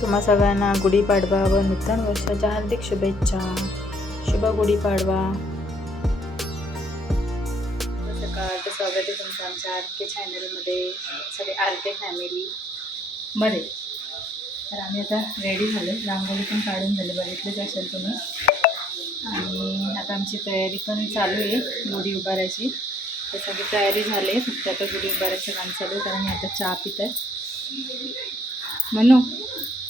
तुम्हा सगळ्यांना गुढीपाडवा व नूतन वर्षाच्या हार्दिक शुभेच्छा. शुभ गुढीपाडवा सकाळचं स्वागत आहे तुमचं आमच्या आर के चॅनलमध्ये सगळे आर के फॅमिली बरे. तर आम्ही आता रेडी झालो रांगोळी पण काढून झाली. बघितलीच असेल तुम्ही. आणि आता आमची तयारी पण चालू आहे. गुढी उभारायची. तर सगळी तयारी झाली आहे. फक्त आता गुढी उभारायचं काम चालू आहे. कारण मी आता चहा पित आहे म्हणू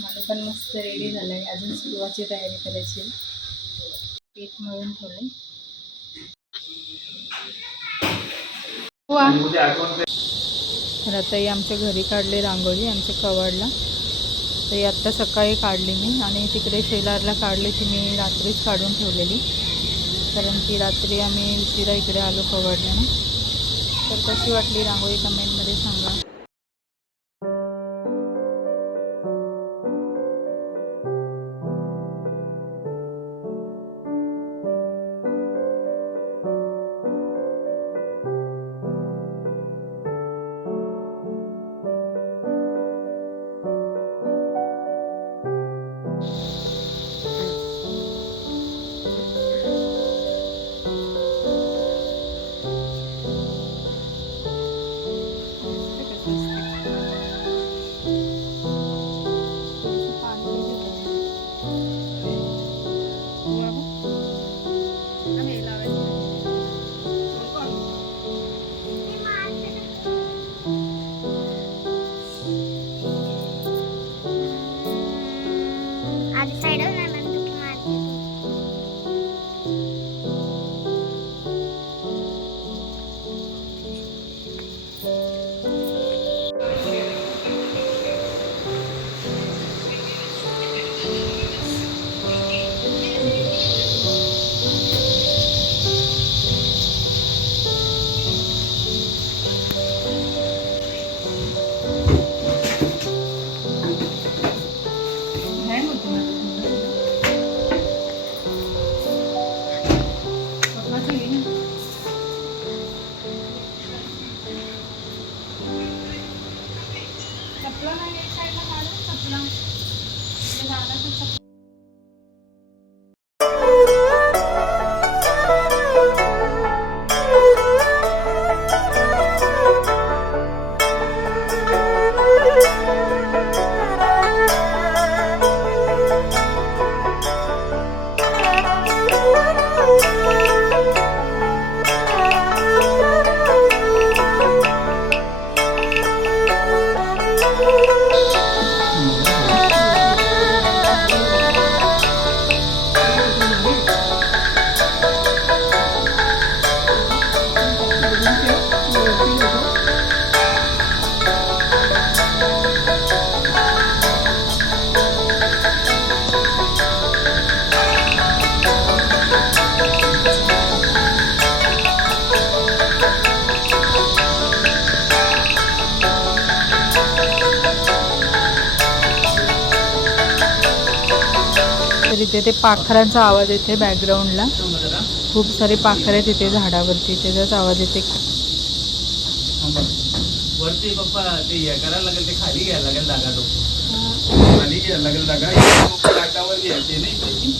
मला पण मस्त रेडी झालं आहे अजून सुरुवाची तयारी करायची. पीठ मळून ठेवलं तर आता ही आमच्या घरी काढली रांगोळी आमच्या कवाडला. तर ही आत्ता सकाळी काढली मी आणि तिकडे शेलारला काढली ती मी रात्रीच काढून ठेवलेली. कारण की रात्री आम्ही उशिरा इकडे आलो कवाडला ना. तर कशी वाटली रांगोळी? कमेंटमध्ये सांगा. तर इथे ते पाखरांचा आवाज येते बॅकग्राऊंडला खूप सारे पाखरं आहेत तिथे झाडावरती त्याचाच आवाज येते. वरती पप्पा ते हे करायला लागेल ते खाली घ्यायला लागेल जागा तो. खाली घ्यायला लागेल जागा इथे लाटावर घ्यायचे नाही त्याची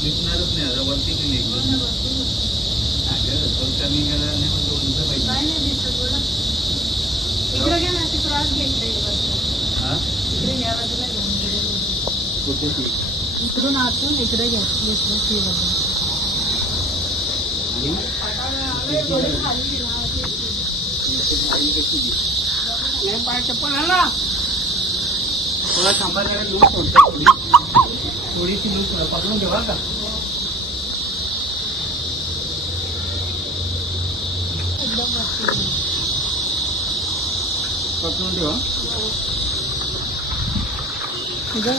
दिसणारच नाही आता वरती गेली एकदम कमी नाही मग पाहिजे हा? कुठे ती? इकडून आतून इकडे घेतली ती पाय चप्पल आला थोडा थांबा जरा लूज सोडतो थोडी. थोडीशी लूज पकडून ठेवा का? पकडून ठेवा इकडं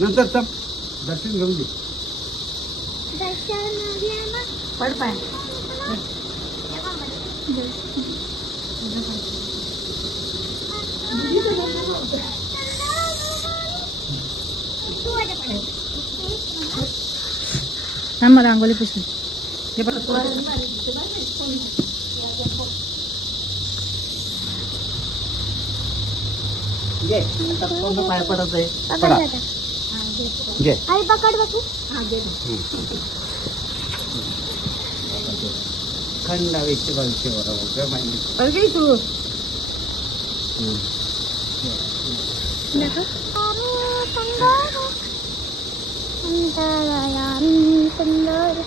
नंतर चप दर्शन घेऊन घे. पड पाय. थांब मला रांगोळी पुसून हे बघ. पाय पडत आहे. घे. आई पकड बघू. खंड हवेचे भविष्य बरोबर काय माहिती. अरे तू सुंदर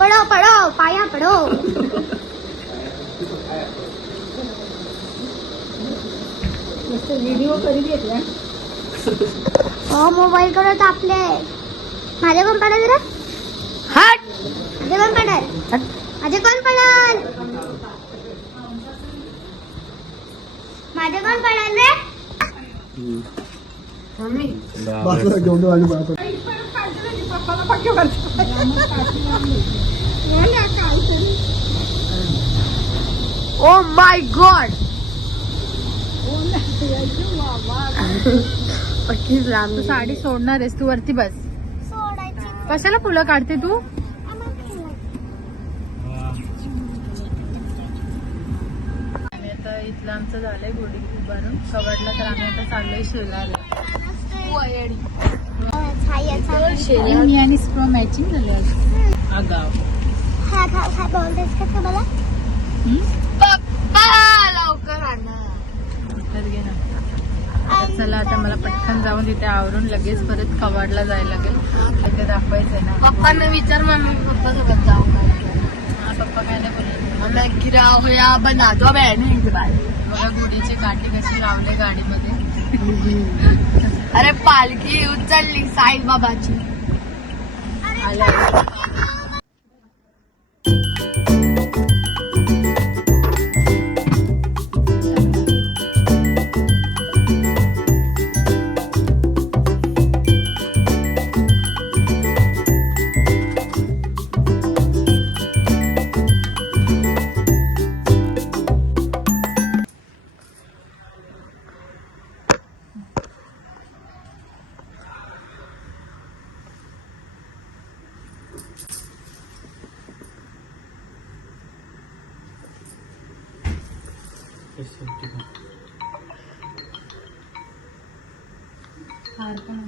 पडो पडो पाया पडो. व्हिडिओ कधी घेतला. हो मोबाईल कडे आपले. माझे कोण पडेल रे? हट! माझे कोण पडेल माझे कोण पडेल माझे कोण पडेल रे? ओ माय गॉड तू साडी सोडणार आहेस तू वरती बस. कशाला फुलं काढते तू? आणि आता इथलं आमचं झालंय गुढी उभारून. कवडला तर आम्ही आता चाललोय मी आणि स्प्रो मॅचिंग झालं हा हा हा लवकर घे ना. चला आता मला पटकन जाऊन तिथे आवरून लगेच परत कवाडला जायला लागेल. तिथे दाखवायचंय ना. पप्पांना विचार मम्मी पप्पा सोबत जाऊ. हा पप्पा काय नाही बोलले हुआ बना दो बहन बघा गुढीची काठी कशी लावले गाडीमध्ये. अरे पालखी उचलली साईबाबाची. आल्या. हार पण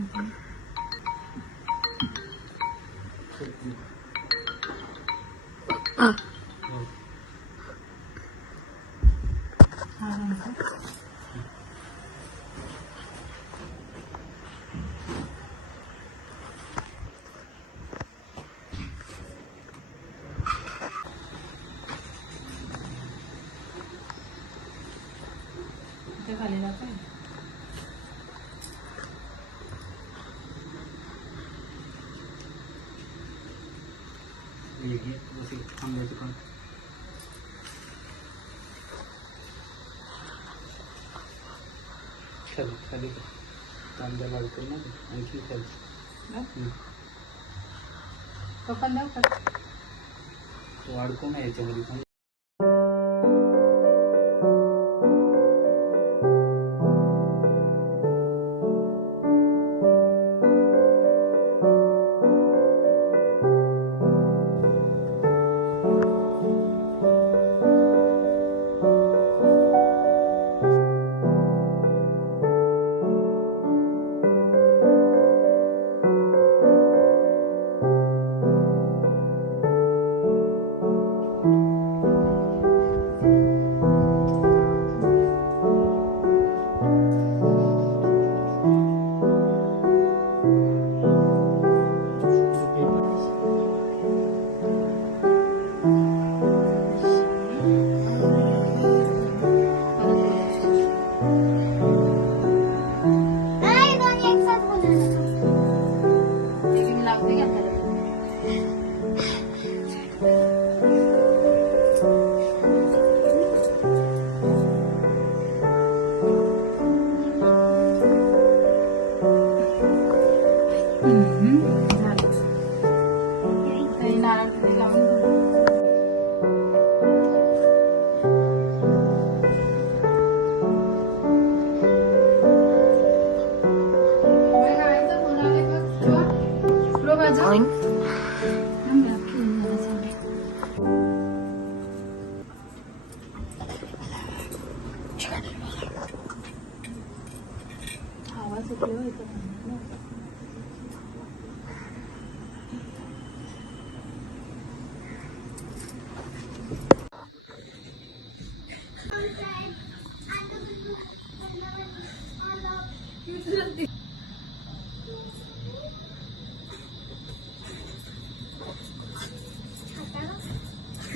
इथे खाली जातोय थांबायचं पण खाली खाली तांब्या वाढतो ना आणखी खाली। हम्म. तो पण देऊ का तो अडकू नये याच्यामध्ये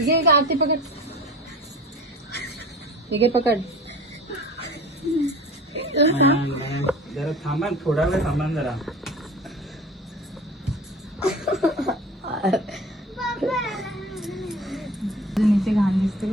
घे का आरती पकड। घे पकड। जरा थांबा थोडा वेळ थांबा जरा इथे घाण दिसते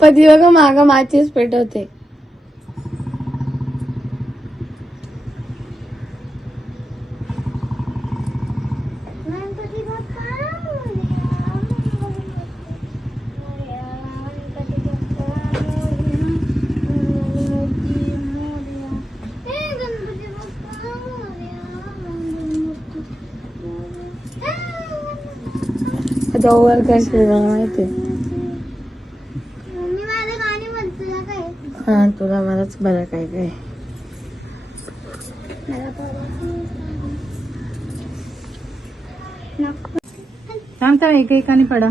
पप्पा बघ माग माचीच पेटवते गणपती बाप्पा माहिती मोरया गणपती बाप्पा मोरया गणपती मोरया हे गणपती बाप्पा मोरया आता ओव्हर कंट्री माहिती मी माझं गाणी म्हणतो तुला काय हा तुला मलाच बरं काय काय. थांब थांब एक एकाने पडा.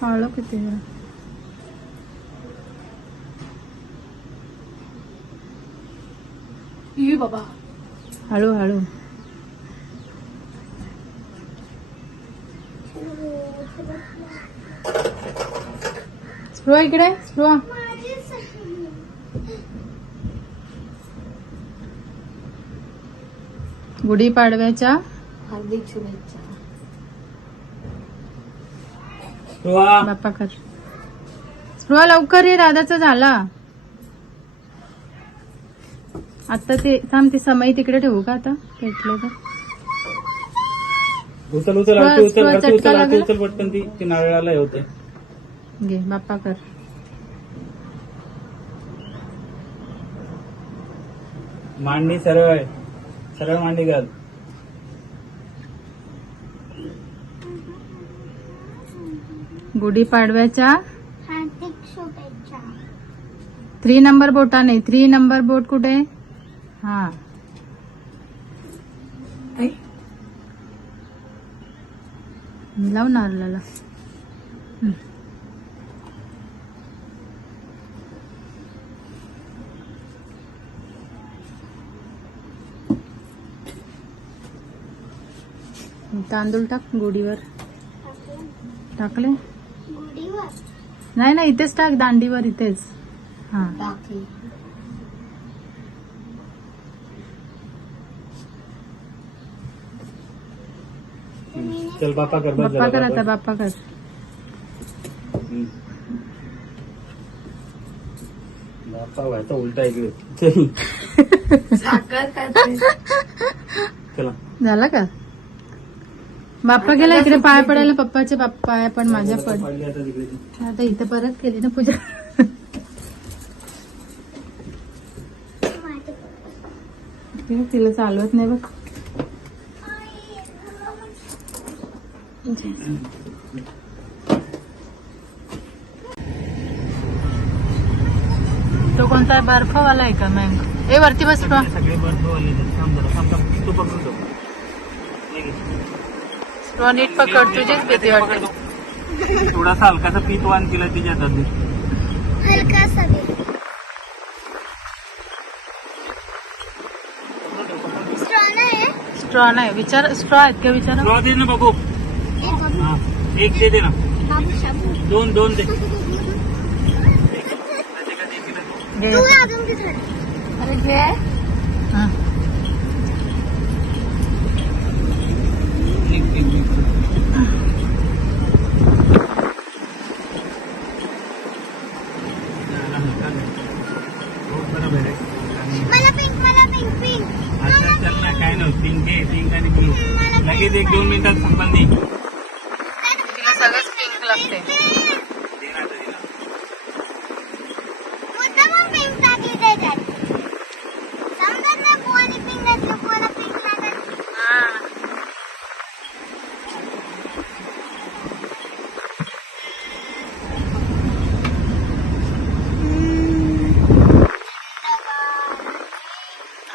काळो किती बाबा. हळू. स्पृहा इकडे स्पृहा गुढीपाडव्याच्या हार्दिक शुभेच्छा. स्पृहा, बाप्पा कर. स्पृहा लवकर ये दादाचा झाला. आता ते थांब ते समय तिकडे ठेवू का आता? पेटले तर. उचल उचल बस, आरती उचल बस, आरती उचल आरती लागला? उचल पटकन ती. ती नारळाला हे होते घे बाप्पा कर. मांडणी सरळ सरळ मांडी घाल. गुढीपाडव्याच्या हार्दिक शुभेच्छा. थ्री नंबर बोटाने. थ्री नंबर बोट कुठे? हा. लाव नारळाला. तांदूळ टाक गुढीवर. टाकले? नाही नाही इथेच टाक दांडीवर इथेच. हा. चल बापा कर बस बाप्पा कर आता. बाप्पा कर. बाप्पा व्हायचा उलटा इकडे. चल. चला. झाला का? बाप्पा गेला इकडे पाय पडायला पप्पाचे बाप्पा पाय पण माझ्या पड पडली आता इथं परत केली ना पूजा. तिला चालवत नाही बघ. तो कोणता आहे बर्फवाला आहे का मँग? ए वरती बस बा. सगळे बर्फ वाले थांब जरा थांब थांब. तू पकडून ठेव. नाही घे. तो नीट पकड तुझीच भीती वाटते. थोडासा हलकासा पीठ वान केला तिच्यात आधी हलका सा दे स्ट्रॉ नाही आहे? स्ट्रॉ नाही विचार स्ट्रॉ आहेत का विचार? रॉ दे ना बाबू ए बाबू हा एक दे दे ना बाबू शाबू दोन दोन दे तू. तू अरे घे एक एक एक. जरा हलका दे. हो, बरोबर आहे. आणि मला पिंक मला पिंक पिंक आता चल ना काय नव्हतं पिंक घे पिंक आणि पिंक लगेच एक दोन मिनिटात संपल नाही तिला सगळंच पिंक लागते दे ना आता तिला. मुद्दामून पिंक टाकली त्याच्यात समजत नाही पोवानी पिंक घातली पोवाला पिंक लागत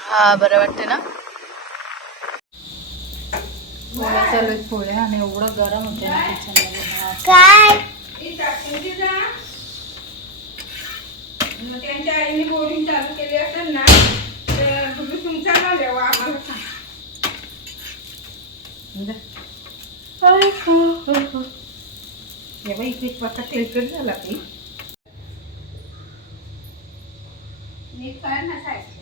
हा बरं वाटते ना? पोळ्या चालू आहेत पोळ्या आणि एवढं गरम होते ना किचनमध्ये. काय? त्यांच्या आईने बोरिंग चालू केली असेल ना तर तुम्ही तुमच्या ना आम्हाला सांग. गो, हो, हो. हे. इथे पत्ता तेलकट झाला की नीट काय नसायचं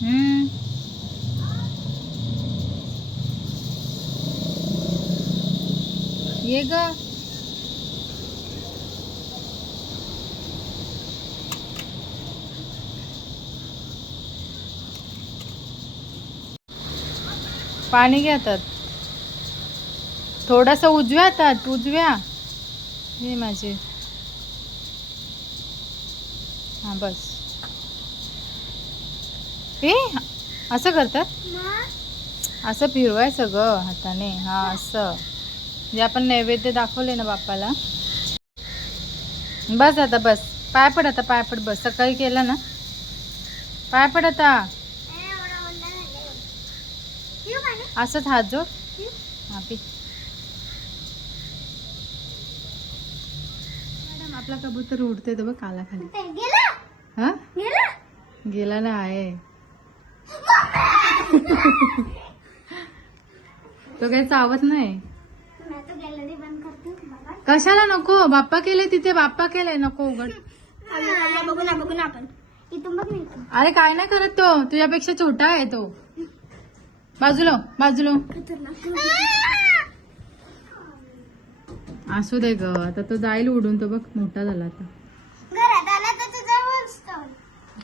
हम्म. ये ग. पाणी घेतात थोडस उजव्या हातात उजव्या. हे माझे. हा बस. ए असं करतात? असं फिरवायचं ग हाताने. हा असं. जे आपण नैवेद्य दाखवले ना बाप्पाला. बस आता बस. पाय पड आता पाय पड बस. सकाळी केलं ना? पाय पड आता. असंच हात जोड. हा पी. मॅडम आपला कबूतर उडते बघ काला खाली. हा? गेला ना आहे. तो काही चावत नाही. मैं तो गॅलरी बंद करते बाबा कशाला नको? बाप्पा केले तिथे बाप्पा केले. नको उघड. बघू ना बघू ना आपण इथून बघ ना इथून अरे काय नाही करत तो. तुझ्यापेक्षा छोटा आहे तो. बाजूला हो, बाजूला हो. असू दे ग. आता तो जाईल उडून. तो बघ मोठा झाला आता.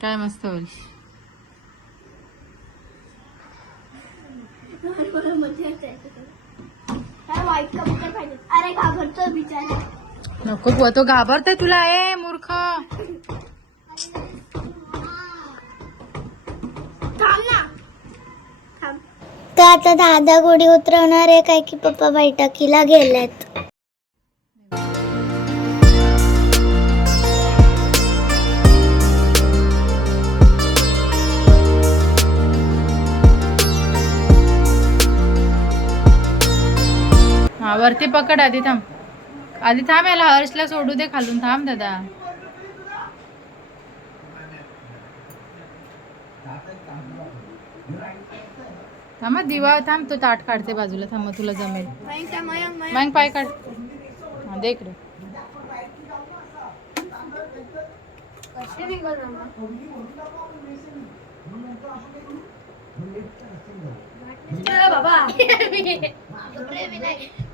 काय मस्त होईल. कबूतर पाहिजे? अरे घाबरतो बिचारा. नको तो घाबरतोय तुला. ए मूर्ख. थांब ना. थांब. तर आता दादा गोडी उतरवणार आहे काय की पप्पा बैठकीला गेलेत? वरती पकड आधी थांब. आधी थांब याला हर्षला सोडू दे खालून. थांब दादा. थांब दिवा थांब तो ताट काढते बाजूला. थांब तुला जमेल. मग पाय काढ. हा दे इकडे.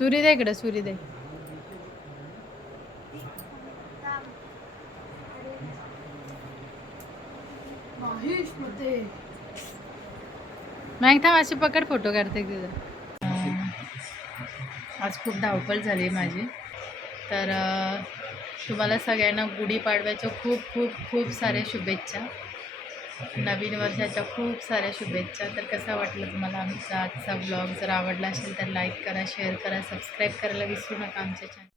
सूर्योदय इकडं दे. मग थांब अशी पकड फोटो काढते तिथं आज खूप धावपळ झाली माझी. तर तुम्हाला सगळ्यांना गुढीपाडव्याच्या खूप खूप खूप साऱ्या शुभेच्छा. नवीन वर्षाच्या खूप साऱ्या शुभेच्छा. तर कसा वाटलं तुम्हाला आमचा आजचा ब्लॉग जर आवडला असेल तर लाईक करा शेअर करा सबस्क्राईब करायला विसरू नका आमच्या चॅनल